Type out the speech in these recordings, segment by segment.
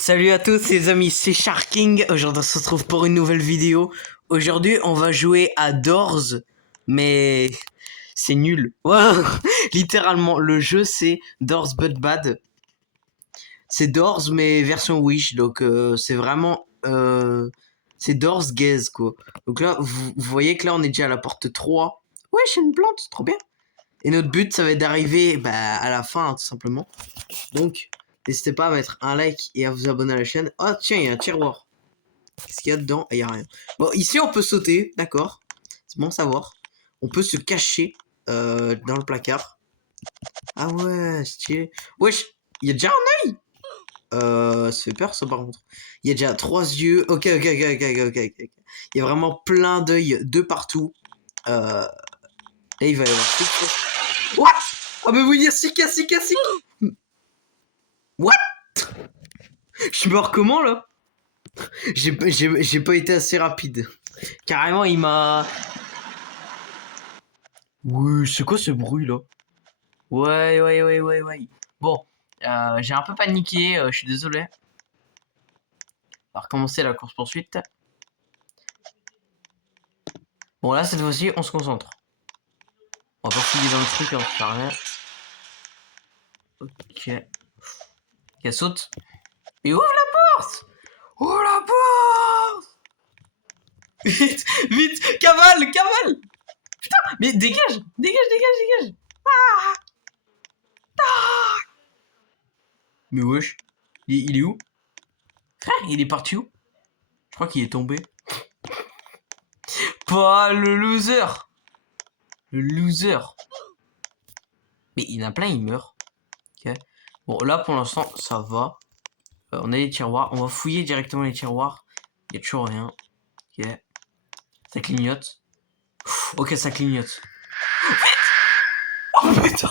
Salut à tous les amis, c'est Sharking. Aujourd'hui on se retrouve pour une nouvelle vidéo. Aujourd'hui on va jouer à Doors, mais c'est nul. Ouais, littéralement, le jeu c'est Doors But Bad. C'est Doors mais version Wish, donc c'est vraiment... c'est Doors Gaze quoi. Donc là, vous voyez que là on est déjà à la porte 3. Ouais, j'ai une plante, trop bien. Et notre but ça va être d'arriver à la fin, hein, tout simplement. Donc, n'hésitez pas à mettre un like et à vous abonner à la chaîne. Oh tiens, il y a un tiroir. Qu'est-ce qu'il y a dedans? Il y a rien. Bon, ici on peut sauter, d'accord. C'est bon à savoir. On peut se cacher dans le placard. Ah ouais, stylé. Wesh, il y a déjà un œil. Ça fait peur ça par contre. Il y a déjà 3 yeux. Ok. Il y a vraiment plein d'œils de partout. Et il va y avoir... What? Ah mais oui, il y a Sika. What? Je suis mort comment là? J'ai pas été assez rapide. Carrément, il m'a... Oui, c'est quoi ce bruit là? Ouais. Bon, j'ai un peu paniqué, je suis désolé. On va recommencer la course-poursuite. Bon, là, cette fois-ci, on se concentre. On va pas fouiller dans le truc, hein, ça rien. Ok. Ok, saute. Et ouvre la porte! Ouvre la porte! Vite, cavale! Putain, mais dégage! Mais wesh, il est où? Frère, il est parti où? Je crois qu'il est tombé. Pas le loser! Le loser! Mais il y en a plein, il meurt. Ok. Bon, là pour l'instant, ça va. On a les tiroirs. On va fouiller directement les tiroirs. Il y a toujours rien. Ok. Ça clignote. Ok, ça clignote. Oh putain!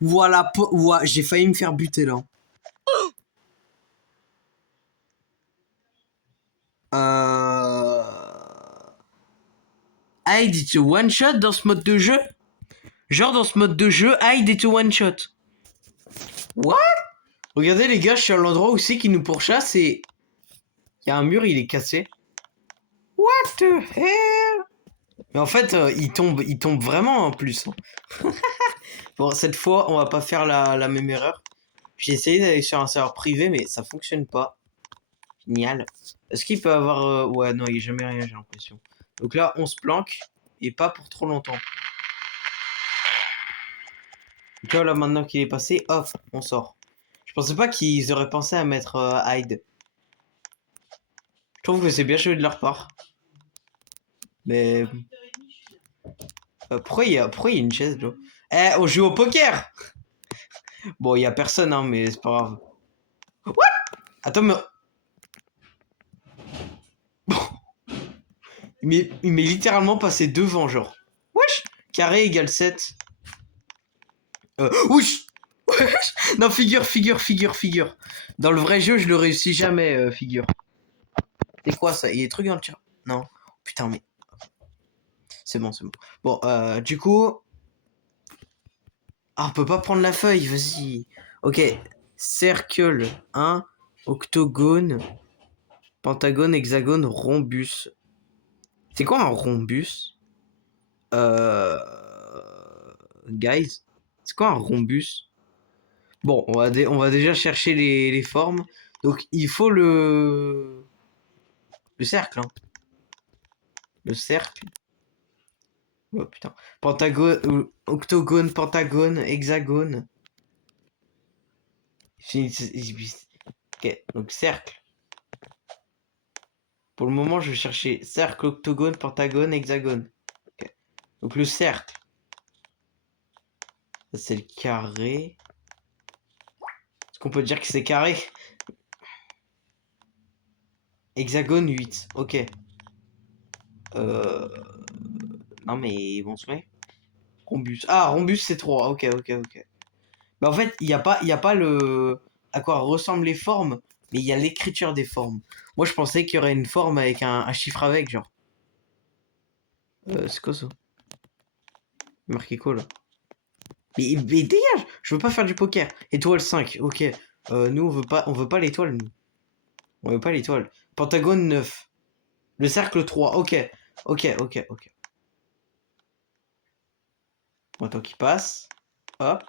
Voilà, ouais, j'ai failli me faire buter là. Hide it's a one shot dans ce mode de jeu? Genre dans ce mode de jeu, hide it's a one shot. What? Regardez les gars, je suis à l'endroit où c'est qui nous pourchasse et... Il y a un mur, il est cassé. What the hell? Mais en fait, il tombe vraiment en plus. Bon, cette fois, on va pas faire la même erreur. J'ai essayé d'aller sur un serveur privé, mais ça fonctionne pas. Génial. Est-ce qu'il peut avoir... Ouais, non, il n'y a jamais rien, j'ai l'impression. Donc là, on se planque, et pas pour trop longtemps. Donc là, maintenant qu'il est passé, hop, on sort. Je pensais pas qu'ils auraient pensé à mettre hide. Je trouve que c'est bien joué de leur part. Mais... pourquoi il y a une chaise, là? Eh, on joue au poker! Bon, il y a personne, hein, mais c'est pas grave. What? Attends, mais... il m'est littéralement passé devant, genre. Wesh! Carré égale 7. Wesh! Wesh! Non, figure. Dans le vrai jeu, je le réussis jamais, figure. C'est quoi ça? Il y a des trucs dans le tir? Non. Putain, mais... C'est bon. Bon, du coup... Ah, on peut pas prendre la feuille, vas-y. Ok. Cercle, 1, octogone, pentagone, hexagone, rhombus. C'est quoi un rhombus? Guys, c'est quoi un rhombus? Bon, on va déjà chercher les formes. Donc, il faut le cercle, hein. Le cercle. Oh putain. Pentagone, octogone, pentagone, hexagone. Ok, donc cercle. Pour le moment, je vais chercher cercle, octogone, pentagone, hexagone. Okay. Donc le cercle. C'est le carré. Est-ce qu'on peut dire que c'est carré? Hexagone 8. Ok. Non mais bon souhait. Rhombus. Ah, rhombus c'est 3. Ok. Mais en fait, il y a pas le... à quoi ressemblent les formes, mais il y a l'écriture des formes. Moi, je pensais qu'il y aurait une forme avec un chiffre avec, genre. C'est quoi ça? Marqué quoi là? Mais dégage! Je veux pas faire du poker. Étoile 5, ok. Nous, on veut pas l'étoile, nous. On veut pas l'étoile. Pentagone 9. Le cercle 3. Ok. Ok, ok, ok. Bon, attends qu'il passe. Hop.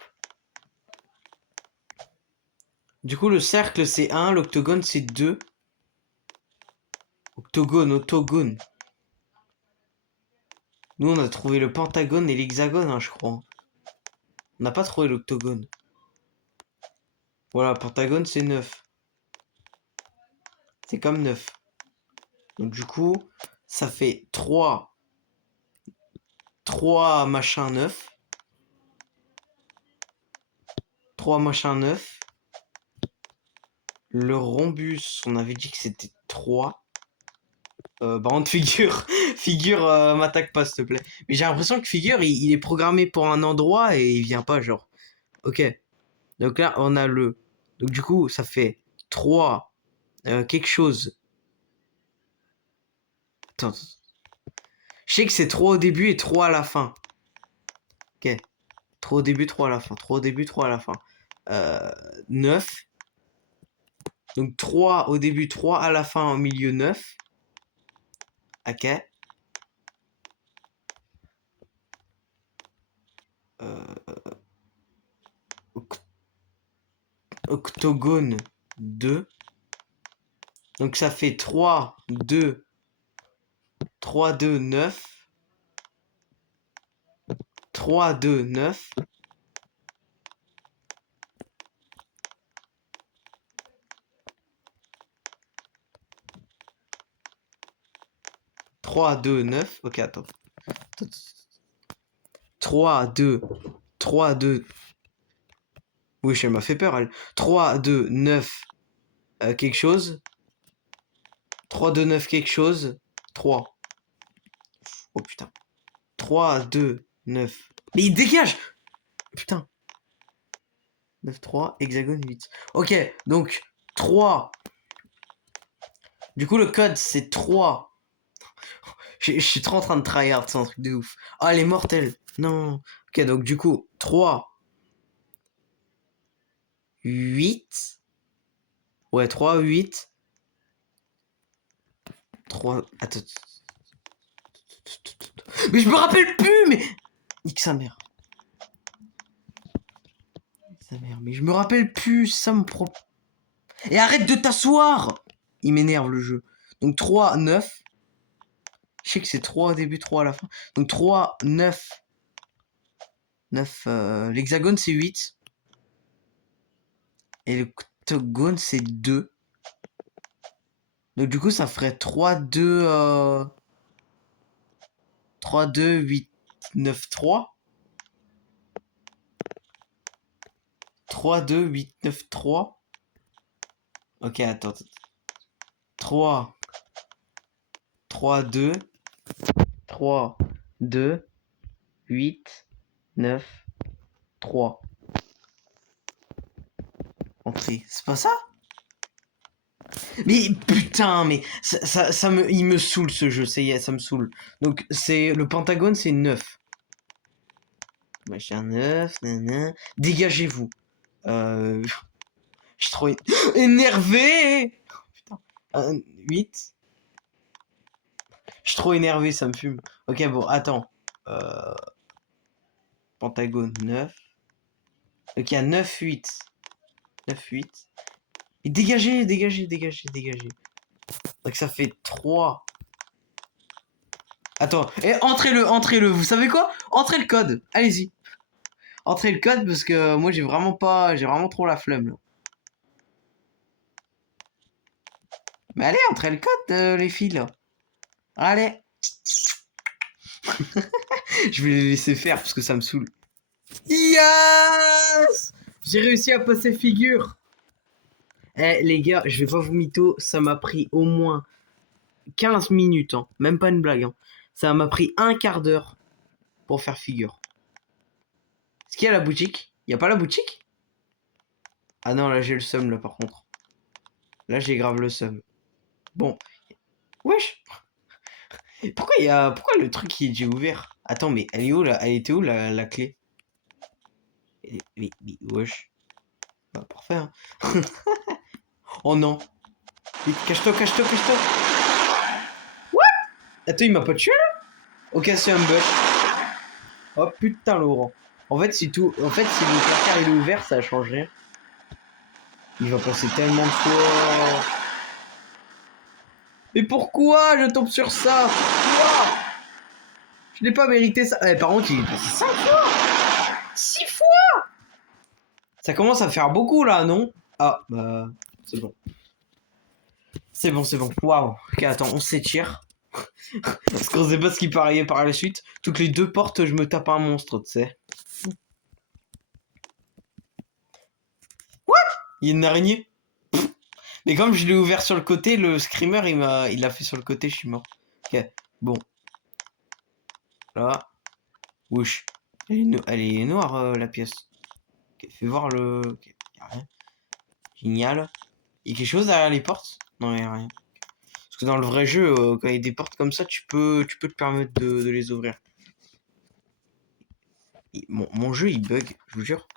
Du coup, le cercle, c'est 1. L'octogone, c'est 2. Octogone, octogone. Nous, on a trouvé le pentagone et l'hexagone, hein, je crois. On n'a pas trouvé l'octogone. Voilà, pentagone, c'est 9. C'est comme 9. Donc, du coup, ça fait 3. 3 machin 9. 3 machin 9. Le rhombus, on avait dit que c'était 3. Par contre, figure, figure, m'attaque pas, s'il te plaît. Mais j'ai l'impression que figure, il est programmé pour un endroit et il vient pas, genre. Ok. Donc là, on a le. Donc du coup, ça fait 3 quelque chose. Attends. Je sais que c'est 3 au début et 3 à la fin. Ok. 3 au début, 3 à la fin. 3 au début, 3 à la fin. 9. Donc 3 au début, 3 à la fin, au milieu 9. Ok. Octogone 2. Donc ça fait 3, 2, 3, 2, 9. 3, 2, 9. 3, 2, 9. Ok, attends. 3, 2, 3, 2. Oui, elle m'a fait peur, elle. 3, 2, 9, quelque chose. 3, 2, 9, quelque chose. 3. Oh putain. 3, 2, 9. Mais il dégage! Putain. 9, 3, hexagone 8. Ok, donc 3. Du coup, le code, c'est 3. Je suis trop en train de tryhard, c'est un truc de ouf. Ah, elle est mortelle. Non. Ok, donc du coup, 3, 8. Ouais, 3, 8. 3. Attends. Mais je me rappelle plus, mais. Nique sa mère. Sa mère, mais je me rappelle plus, ça me prend. Et arrête de t'asseoir! Il m'énerve le jeu. Donc 3, 9. Je sais que c'est 3 au début, 3 à la fin. Donc 3, 9. 9. L'hexagone c'est 8. Et l'octogone c'est 2. Donc du coup ça ferait 3, 2. 3, 2, 8, 9, 3. 3, 2, 8, 9, 3. Ok, attends. 3, 3, 2. 3, 2, 8, 9, 3. Entrée. C'est pas ça? Mais putain, mais il me saoule ce jeu, ça me saoule. Donc c'est le pentagone, c'est 9. Machin 9, nanana. Dégagez-vous. Je suis trop énervé. Putain. 8. Je suis trop énervé, ça me fume. Ok, bon, attends. Pentagone 9. Donc il y a 9, 8. 9, 8. Et dégagez, dégagez, dégagez, dégagez. Donc ça fait 3. Attends, et entrez-le, entrez-le. Vous savez quoi? Entrez le code. Allez-y. Entrez le code parce que moi j'ai vraiment pas. J'ai vraiment trop la flemme là. Mais allez, entrez le code, les filles là. Allez. Je vais les laisser faire parce que ça me saoule. Yes! J'ai réussi à passer figure. Eh les gars, je vais pas vous mytho, ça m'a pris au moins 15 minutes, hein. Même pas une blague. Hein. Ça m'a pris un quart d'heure pour faire figure. Est-ce qu'il y a la boutique? Y a pas la boutique? Ah non, là j'ai le seum là par contre. Là j'ai grave le seum. Bon. Wesh. Pourquoi le truc qui est déjà ouvert? Attends, mais elle est où là? Elle était où la clé? Mais wesh. Bah, parfait, hein. Oh non. Cache-toi, cache-toi, cache-toi. Attends, il m'a pas tué là? Ok, c'est un bug. Oh putain, Laurent. En fait, si tout. En fait, si le placard il est ouvert, ça change rien. Il va passer tellement de fois. Mais pourquoi je tombe sur ça? Pourquoi? Je n'ai pas mérité ça. Eh, par contre, il est passé 5 fois! 6 fois! Ça commence à faire beaucoup là, non? Ah, bah. C'est bon. C'est bon, c'est bon. Waouh. Ok, attends, on s'étire. Parce qu'on sait pas ce qui peut arriver par la suite. Toutes les deux portes, je me tape un monstre, tu sais. Il y a une araignée. Mais comme je l'ai ouvert sur le côté, le screamer, il l'a fait sur le côté, je suis mort. Ok, bon. Là. Wesh. Elle est noire, la pièce. Ok, fais voir le... Ok, y a rien. Génial. Il y a quelque chose derrière les portes? Non, y a rien. Parce que dans le vrai jeu, quand il y a des portes comme ça, tu peux te permettre de les ouvrir. Mon jeu, il bug, je vous jure.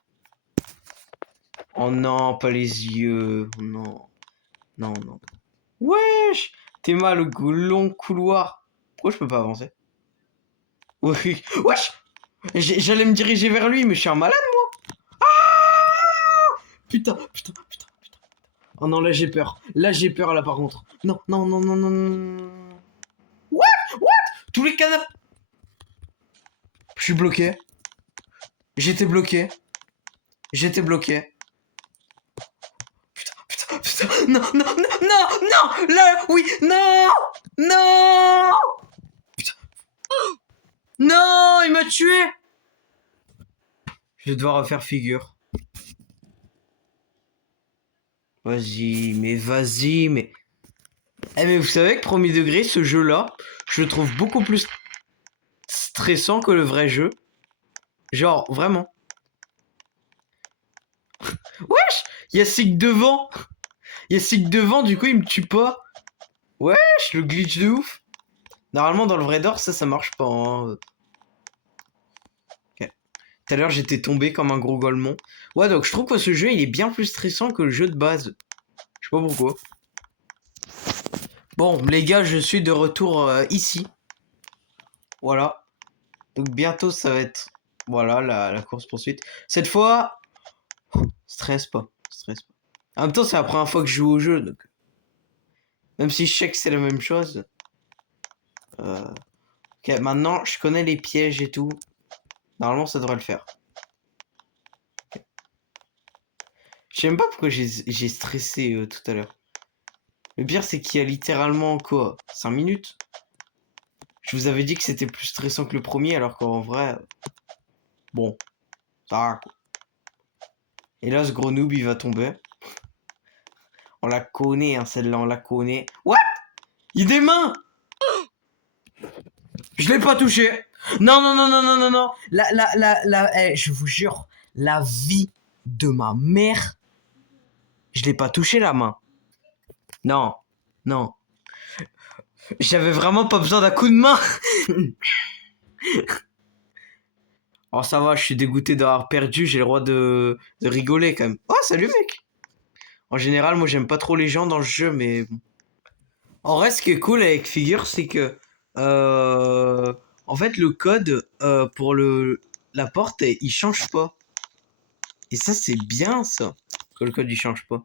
Oh non, pas les yeux. Oh non. Non, non. Wesh! T'es mal au long couloir. Pourquoi je peux pas avancer? Oui. Wesh! J'allais me diriger vers lui, mais je suis un malade, moi! Putain, putain, putain, putain. Oh non, là j'ai peur. Là j'ai peur, là par contre. Non, non, non, non, non, non. What? What? Tous les canapes. Je suis bloqué. J'étais bloqué. J'étais bloqué. Putain, putain, putain. Non, non, non, non, non! Là, oui, non! Non! Putain. Non, il m'a tué! Je vais devoir refaire figure. Vas-y, mais vas-y, mais... Eh mais vous savez que premier degré, ce jeu-là, je le trouve beaucoup plus stressant que le vrai jeu. Genre, vraiment. Wesh! Il y a Sig devant! Il y a Sig devant, du coup il me tue pas. Wesh, le glitch de ouf. Normalement dans le vrai d'or, ça marche pas. Hein. Ok. Tout à l'heure j'étais tombé comme un gros golemon. Ouais, donc je trouve que ce jeu il est bien plus stressant que le jeu de base. Je sais pas pourquoi. Bon, les gars, je suis de retour ici. Voilà. Donc bientôt ça va être... Voilà, la course poursuite. Cette fois... Stress pas. Stress pas. En même temps, c'est la première fois que je joue au jeu. Donc... Même si je sais que c'est la même chose. Ok, maintenant, je connais les pièges et tout. Normalement, ça devrait le faire. Okay. Je sais même pas pourquoi j'ai stressé tout à l'heure. Le pire, c'est qu'il y a littéralement quoi 5 minutes. Je vous avais dit que c'était plus stressant que le premier, alors qu'en vrai... Bon, ça va quoi. Et là, ce gros noob, il va tomber. On la connaît, hein, celle-là, on la connaît. What? Il y a des mains! Je l'ai pas touché! Non, non, non, non, non, non, non! Je vous jure, la vie de ma mère, je l'ai pas touché la main. Non, non. J'avais vraiment pas besoin d'un coup de main. Oh ça va, je suis dégoûté d'avoir perdu, j'ai le droit de rigoler quand même. Oh salut mec. En général, moi j'aime pas trop les gens dans le jeu, mais bon. En vrai, ce qui est cool avec Figure, c'est que en fait le code pour la porte, il change pas. Et ça c'est bien ça, que le code il change pas.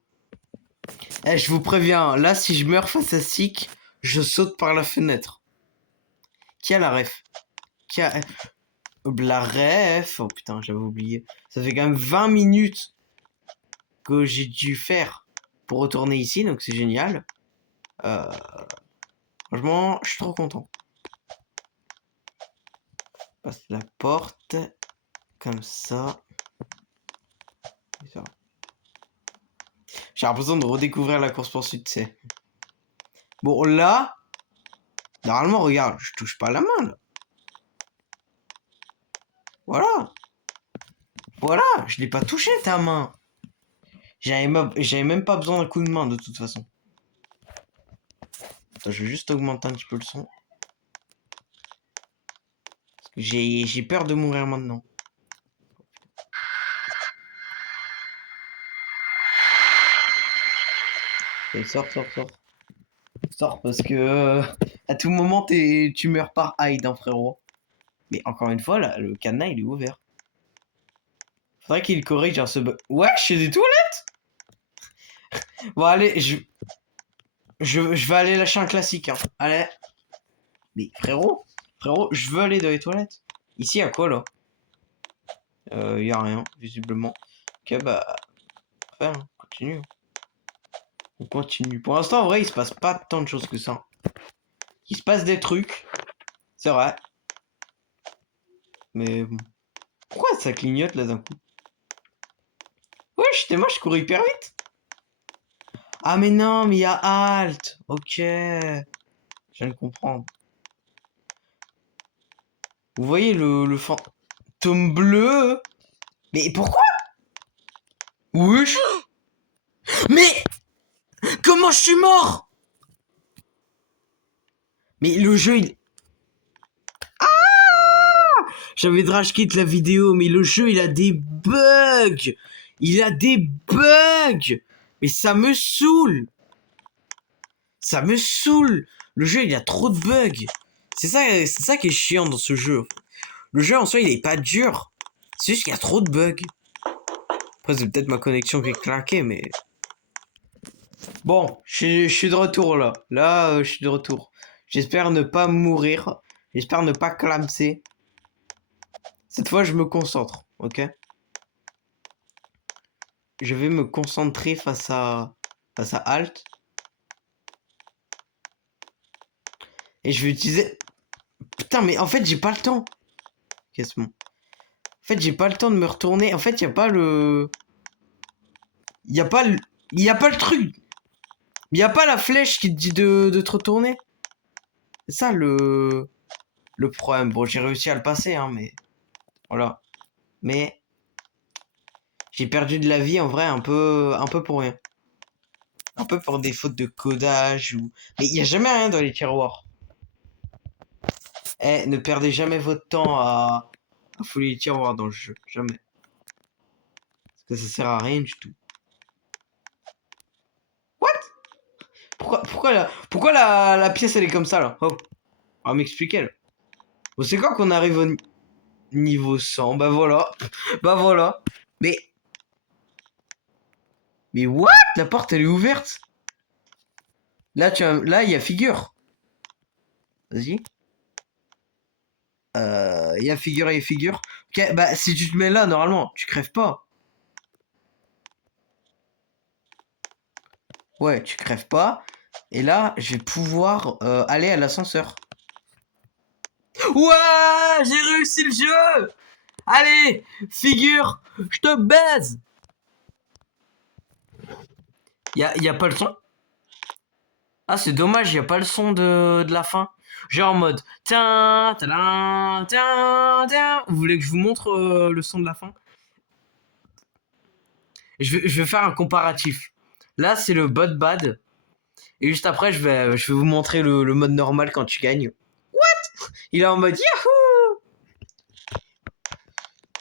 Eh, je vous préviens, là si je meurs face à Sick, je saute par la fenêtre. Qui a la ref? Qui a... La ref, oh putain, j'avais oublié. Ça fait quand même 20 minutes que j'ai dû faire pour retourner ici, donc c'est génial. Franchement, je suis trop content. Passe la porte, comme ça. J'ai l'impression de redécouvrir la course-poursuite, tu sais. Bon, là, normalement, regarde, je touche pas la main, là. Voilà. Voilà, je l'ai pas touché, ta main. J'avais même pas besoin d'un coup de main, de toute façon. Attends, je vais juste augmenter un petit peu le son. J'ai peur de mourir maintenant. Sors, sors, sors. Sors parce que à tout moment tu meurs par hide, hein, frérot. Mais encore une fois, là, le cadenas il est ouvert. Faudrait qu'il corrige ce bug. Ouais, je suis des toilettes. Bon, allez, je vais aller lâcher un classique. Hein. Allez. Mais frérot, je veux aller dans les toilettes. Ici, à quoi là? Y a rien, visiblement. Ok, bah. Enfin, on continue. On continue. Pour l'instant, en vrai, il se passe pas tant de choses que ça. Il se passe des trucs. C'est vrai. Mais bon. Pourquoi ça clignote là d'un coup? Wesh, t'es moche, je cours hyper vite. Ah, mais non, mais il y a Alt. Ok. Je viens de comprendre. Vous voyez le fantôme bleu? Mais pourquoi? Wesh. Mais comment je suis mort? Mais le jeu, il... J'avais de rage quitte la vidéo, mais le jeu, il a des bugs. Il a des bugs. Mais ça me saoule. Ça me saoule. Le jeu, il a trop de bugs. C'est ça qui est chiant dans ce jeu. Le jeu, en soi, il est pas dur. C'est juste qu'il y a trop de bugs. Après, c'est peut-être ma connexion qui est claquée, mais... Bon, je suis de retour, là. Là, je suis de retour. J'espère ne pas mourir. J'espère ne pas clamser. Cette fois, je me concentre, ok? Je vais me concentrer face à Alt. Et je vais utiliser... Putain, mais en fait, j'ai pas le temps. Qu'est-ce que... En fait, j'ai pas le temps de me retourner. En fait, y a pas le... Y a pas le... Y a pas le truc. Y a pas la flèche qui te dit de te retourner. C'est ça, le problème. Bon, j'ai réussi à le passer, hein, mais... Voilà. Mais... J'ai perdu de la vie, en vrai, un peu pour rien. Un peu pour des fautes de codage ou... Mais il y a jamais rien dans les tiroirs. Eh, ne perdez jamais votre temps à fouiller les tiroirs dans le jeu. Jamais. Parce que ça sert à rien du tout. What? Pourquoi la pièce elle est comme ça là? Oh. On va m'expliquer là. Bon, c'est quand qu'on arrive au niveau 100? Bah voilà. Bah voilà. Mais... Mais what? La porte elle est ouverte. Là, là il y a figure. Vas-y. Il y a figure et figure. Ok, bah si tu te mets là, normalement, tu crèves pas. Ouais, tu crèves pas. Et là, je vais pouvoir aller à l'ascenseur. Ouais, j'ai réussi le jeu. Allez, figure, je te baise. Y a pas le son? Ah, c'est dommage, y a pas le son de la fin. Genre en mode tiens, tiens, tiens, tiens. Vous voulez que je vous montre le son de la fin? Je vais faire un comparatif. Là, c'est le bot bad. Et juste après, je vais vous montrer le mode normal quand tu gagnes. Il est en mode Yahoo!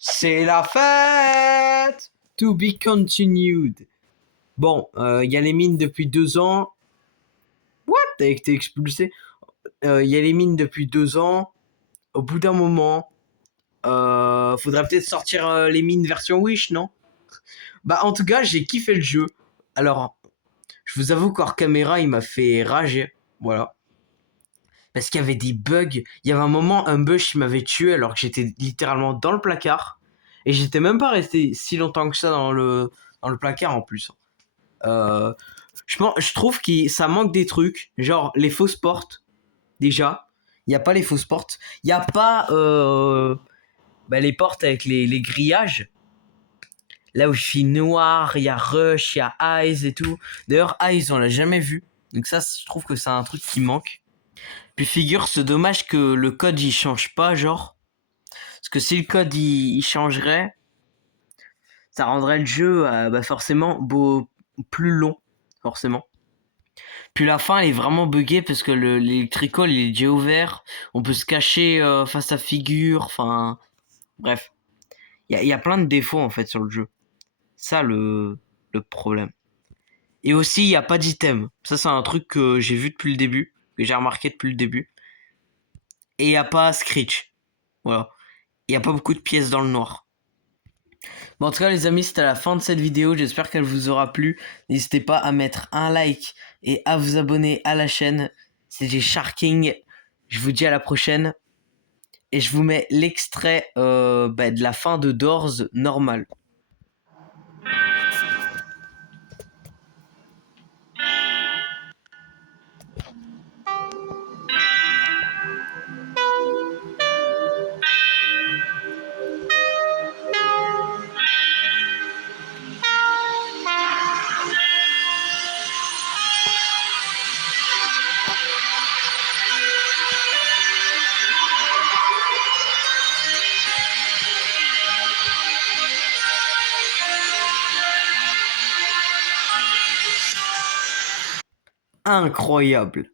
C'est la fête! To be continued. Bon, il y a les mines depuis 2 ans. What? T'as été expulsé? Il y a les mines depuis 2 ans. Au bout d'un moment, faudrait peut-être sortir les mines version Wish, non? Bah, en tout cas, j'ai kiffé le jeu. Alors, je vous avoue qu'hors caméra, il m'a fait rager. Voilà. Parce qu'il y avait des bugs. Il y avait un moment, un bug qui m'avait tué alors que j'étais littéralement dans le placard. Et j'étais même pas resté si longtemps que ça dans le placard en plus. Euh, je trouve que ça manque des trucs. Genre les fausses portes. Déjà. Il n'y a pas les fausses portes. Il n'y a pas les portes avec les grillages. Là où je suis noir, il y a Rush, il y a Eyes et tout. D'ailleurs, Eyes, on l'a jamais vu. Donc ça, je trouve que c'est un truc qui manque. Puis figure, c'est dommage que le code il change pas, genre. Parce que si le code il changerait, ça rendrait le jeu forcément plus long, forcément. Puis la fin elle est vraiment buggée parce que l'électricole il est déjà ouvert, on peut se cacher face à figure, enfin bref. Il y a plein de défauts en fait sur le jeu. Ça le problème. Et aussi, il n'y a pas d'item. Ça, c'est un truc que j'ai vu depuis le début, que j'ai remarqué depuis le début. Et il n'y a pas Screech. Voilà. Il n'y a pas beaucoup de pièces dans le noir. Bon, en tout cas, les amis, c'était la fin de cette vidéo. J'espère qu'elle vous aura plu. N'hésitez pas à mettre un like et à vous abonner à la chaîne. C'était Sharking. Je vous dis à la prochaine. Et je vous mets l'extrait de la fin de Doors normal. Incroyable.